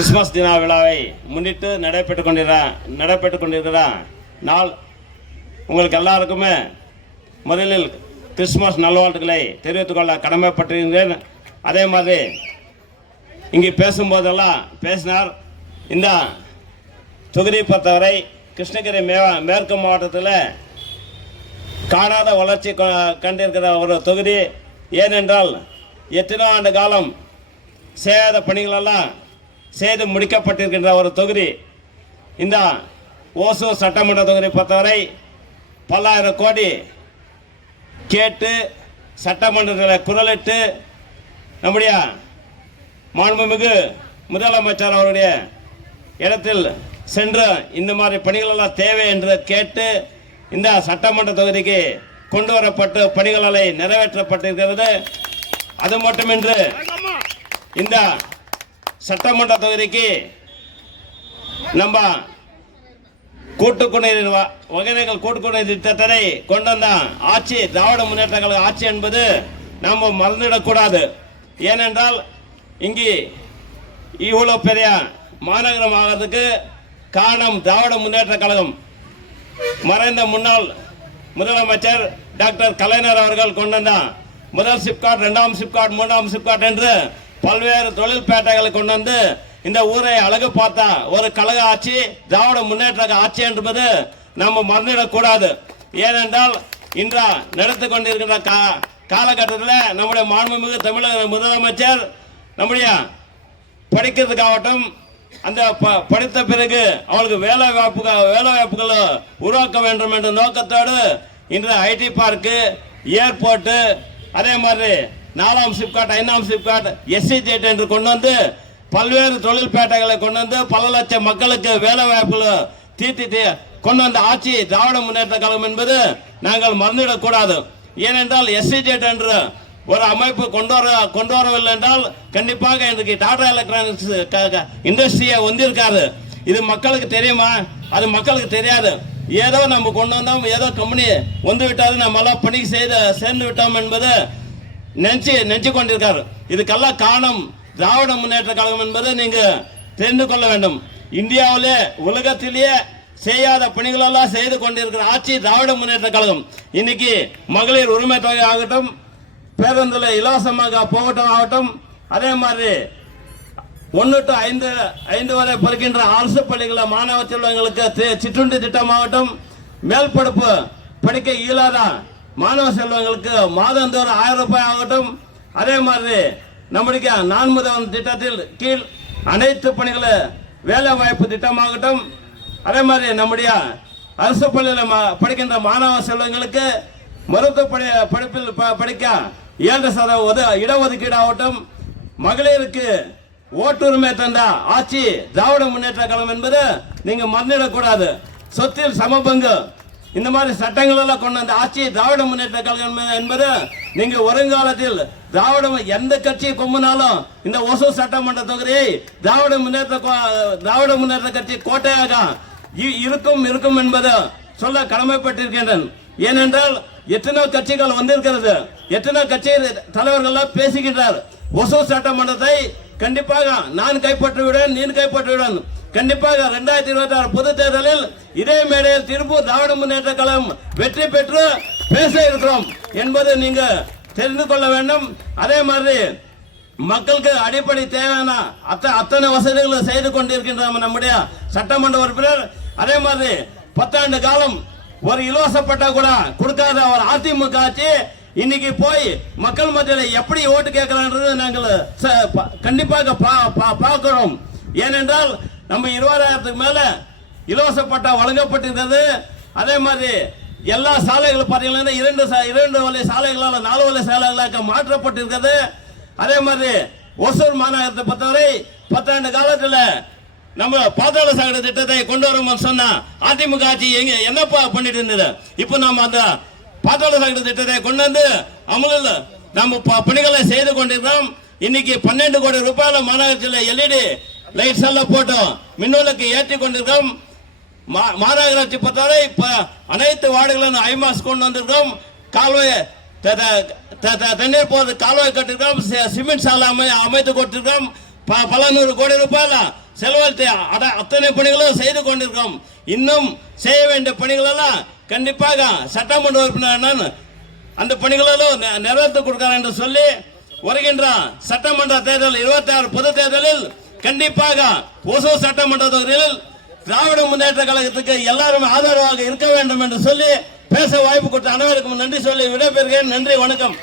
Christmas தின விழாவை முன்னிட்டு நடைபெற்றுக் கொண்டிருக்கிற நாள் உங்களுக்கு எல்லாருக்குமே முதலில் கிறிஸ்மஸ் நல்வாழ்த்துக்களை தெரிவித்துக் கொள்ள கடமைப்பட்டிருக்கிறேன். அதே மாதிரி இங்கே பேசும்போதெல்லாம் பேசினார். இந்த தொகுதியை பொறுத்தவரை கிருஷ்ணகிரி மேற்கு மாவட்டத்தில் காணாத வளர்ச்சி கண்டிருக்கிற ஒரு தொகுதி. ஏனென்றால் எத்தனை ஆண்டு காலம் செய்யாத பணிகளெல்லாம் செய்து முடிக்கப்பட்டிருக்கின்ற ஒரு தொகுதி. இந்த ஓசூர் சட்டமன்ற தொகுதி பொறுத்தவரை பல்லாயிரம் கோடி கேட்டு சட்டமன்றத்தில் குரலிட்டு நம்முடைய மாண்புமிகு முதலமைச்சர் அவருடைய இடத்தில் சென்று இந்த மாதிரி பணிகளெல்லாம் தேவை என்று கேட்டு இந்த சட்டமன்ற தொகுதிக்கு கொண்டு வரப்பட்டு பணிகளை நிறைவேற்றப்பட்டிருக்கிறது. அது மட்டுமின்றி இந்த சட்டமன்ற தொகுதிக்கு நம்ம கூட்டுக்குடிநீர் ஒகேனக்கல் கூட்டுக்குடிநீர் திட்டத்தை கொண்டு வந்த ஆட்சி திராவிட முன்னேற்ற கழக ஆட்சி என்பது நம்ம மறந்துவிடக்கூடாது. ஏனென்றால் இங்கே இவ்வளோ பெரிய மாநகரம் ஆகிறதுக்கு காரணம் திராவிட முன்னேற்ற கழகம். மறைந்த முன்னாள் முதலமைச்சர் டாக்டர் கலைஞர் அவர்கள் கொண்டு வந்த முதல் சிப்காட், இரண்டாம் சிப்காட், மூன்றாம் சிப்காட் என்று பல்வேறு தொழில்பேட்டைகளை கொண்டு வந்து இந்த ஊரை அழகு பார்த்தா ஒரு கழக ஆட்சி திராவிட முன்னேற்ற ஆட்சி என்பது நம்ம மறந்துவிடக்கூடாது. ஏனென்றால் இன்று நடத்தி கொண்டிருக்கிற காலகட்டத்தில் நம்முடைய மாண்புமிகு தமிழக முதலமைச்சர் நம்முடைய படிக்கிறதுக்காகட்டும், அந்த படித்த பிறகு அவளுக்கு வேலை வாய்ப்புகளை உருவாக்க வேண்டும் என்ற நோக்கத்தோடு இன்று ஐடி பார்க்கு, ஏர்போர்ட்டு, அதே மாதிரி 4ஆம் சிப்காட், 5ஆம் சிப்காட், SEZ என்று கொண்டு வந்து பல்வேறு தொழில்பேட்டைகளை கொண்டு வந்து பல லட்சம் மக்களுக்கு வேலை வாய்ப்புகளை தீர்த்தி கொண்டு வந்த ஆட்சி திராவிட முன்னேற்ற கழகம் என்பது நாங்கள் மறந்துவிடக்கூடாது. ஏனென்றால் SEZ என்று ஒரு அமைப்பு கொண்டு வரவில்லை என்றால் கண்டிப்பாக இன்றைக்கு டாடா எலக்ட்ரானிக்ஸ் இண்டஸ்ட்ரியை வந்திருக்காது. இது மக்களுக்கு தெரியுமா? அது மக்களுக்கு தெரியாது. ஏதோ நம்ம கொண்டு வந்தோம், ஏதோ கம்பெனி வந்து விட்டாது, நம்ம எல்லாம் பணி சேர்ந்து விட்டோம் என்பது நினைச்சு கொண்டிருக்காரு. இதுக்கெல்லாம் காரணம் திராவிட முன்னேற்ற கழகம் என்பதை நீங்க தெரிந்து கொள்ள வேண்டும். இந்தியாவிலே உலகத்திலேயே செய்யாத பணிகளெல்லாம் செய்து கொண்டிருக்கிற ஆட்சி திராவிட முன்னேற்ற கழகம். இன்னைக்கு மகளிர் உரிமை தொகை ஆகட்டும், பேருந்துல இலவசமாக போகட்டும் ஆகட்டும், அதே மாதிரி 1 to 5 வரை படிக்கின்ற அரசு பள்ளிகளில் மாணவ செல்வங்களுக்கு சிற்றுண்டி திட்டமாகட்டும், மேல் படிப்பு படிக்க இயலாத மாணவ செல்வங்களுக்கு மாதந்தோறும் 1000 ரூபாய் ஆகட்டும், அதே மாதிரி நம்முடைய 4 முதல் திட்டத்தில் கீழ் அனைத்து பணிகளை வேலை வாய்ப்பு திட்டமாகட்டும், அதே மாதிரி நம்முடைய அரசு பள்ளியில் படிக்கின்ற மாணவ செல்வங்களுக்கு மருத்துவ படிப்பில் படிக்க 7% இடஒதுக்கீடு ஆகட்டும், மகளிருக்கு ஓட்டுரிமை தந்த ஆட்சி திராவிட முன்னேற்ற கழகம் என்பது நீங்க மறந்துவிடக்கூடாது. சொத்தில் சமபங்கு, இந்த மாதிரி சட்டங்கள் எல்லாம் கொண்டு வந்த ஆட்சி திராவிட முன்னேற்ற கழகம் என்பது நீங்க வருங்காலத்தில் எந்த கட்சி கொம்புனாலும் இந்த ஒசூர் சட்டமன்ற தொகுதியை திராவிட முன்னேற்ற கட்சி கோட்டையாக இருக்கும் என்பது சொல்ல கடமைப்பட்டிருக்கின்றன. ஏனென்றால் எத்தனை கட்சிகள் வந்திருக்கிறது, எத்தனை கட்சி தலைவர்கள் பேசுகின்றார். ஒசூர் சட்டமன்றத்தை கண்டிப்பாக நான் கைப்பற்றிவிடுவேன், நீ கைப்பற்றிவிடுவேன். கண்டிப்பாக 2026 பொது தேர்தலில் இதே மேடையில் திருப்பூர் திராவிட முன்னேற்ற கழகம் வெற்றி பெற்று பேச இருக்கிறோம் என்பதை நீங்க தெரிந்து கொள்ள வேண்டும். அதே மாதிரி மக்களுக்கு அடிப்படை தேவையான அத்தனை வசதிகளை செய்து கொண்டிருக்கின்ற நம்முடைய சட்டமன்ற உறுப்பினர். அதே மாதிரி 10 ஆண்டு காலம் ஒரு இலவச பட்டா கூட கொடுக்காத ஒரு அதிமுக ஆட்சி இன்னைக்கு போய் மக்கள் மத்தியில் எப்படி ஓட்டு கேட்கிறான்றது நாங்கள் கண்டிப்பாக பார்க்கிறோம். ஏனென்றால் நம்ம 20,000க்கு மேல இலவச பட்டா வழங்கப்பட்டிருக்கிறது. அதே மாதிரி எல்லா சாலைகளும் பார்த்தீங்கன்னா 2 வழி சாலைகளால் 4 வழி சாலைகளாக மாற்றப்பட்டிருக்கிறது. அதே மாதிரி ஒசூர் மாநகரத்தை பொறுத்தவரை 10 ஆண்டு காலத்தில் நம்ம பாதாள சாக்கடை திட்டத்தை கொண்டு வரோம் சொன்னா அதிமுக ஆட்சி என்னப்பா பண்ணிட்டு இருந்தது. இப்போ நம்ம அந்த பாதாள சாக்கடை திட்டத்தை கொண்டு வந்து அமலில் நம்ம பணிகளை செய்து கொண்டிருக்கிறோம். இன்னைக்கு 12 கோடி ரூபாயில மாநகரத்தில் LED லைட்ஸ் எல்லாம் போட்டோம், மின்விளக்கு ஏற்றி கொண்டிருக்கோம். மாநகராட்சி பொறுத்தவரை அனைத்து வார்டுகளும் ஐமாஸ் கொண்டு வந்திருக்கோம். கால்வாய் தண்ணீர் போறது கால்வாய் கட்டிருக்கோம், சிமெண்ட் சாலை அமைத்து கொடுத்திருக்கோம். பல நூறு கோடி ரூபாயில செலவழித்து அத்தனை பணிகளும் செய்து கொண்டிருக்கோம். இன்னும் செய்ய வேண்டிய பணிகள் எல்லாம் கண்டிப்பாக சட்டமன்ற உறுப்பினர் அந்த பணிகளோடு நிறைவேற்றி கொடுக்கிறார் என்று சொல்லி வருகின்ற சட்டமன்ற தேர்தல் 26 பொது தேர்தலில் கண்டிப்பாக ஓசூர் சட்டமன்ற தொகுதியில் திராவிட முன்னேற்ற கழகத்துக்கு எல்லாரும் ஆதரவாக இருக்க வேண்டும் என்று சொல்லி பேச வாய்ப்பு கொடுத்த அனைவருக்கும் நன்றி சொல்லி விடைபெறுகிறேன். நன்றி, வணக்கம்.